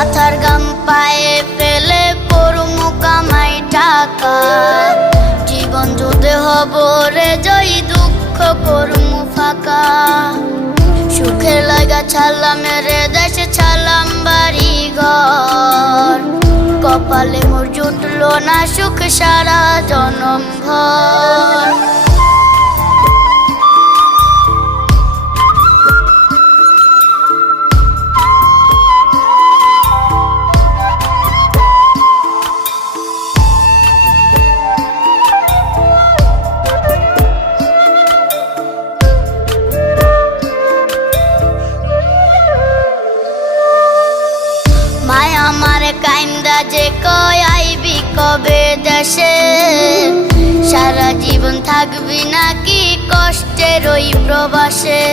মাথার গাম পায়ে ফেলে করমু কামাই টাকা, জীবন যুদ্ধে হব রে জয়, দুঃখ করমু ফাঁকা। সুখের লাগা ছাড়লাম রে দেশে, ছাড়লাম বাড়ি ঘর, কপালে মোর জুটলো না সুখ সারা জনম ভর। মায়া মারে কাইন্দা যে কয় আইবি কবে দেশে, সারা জীবন থাকবি নাকি কষ্টের ওই প্রবাসে।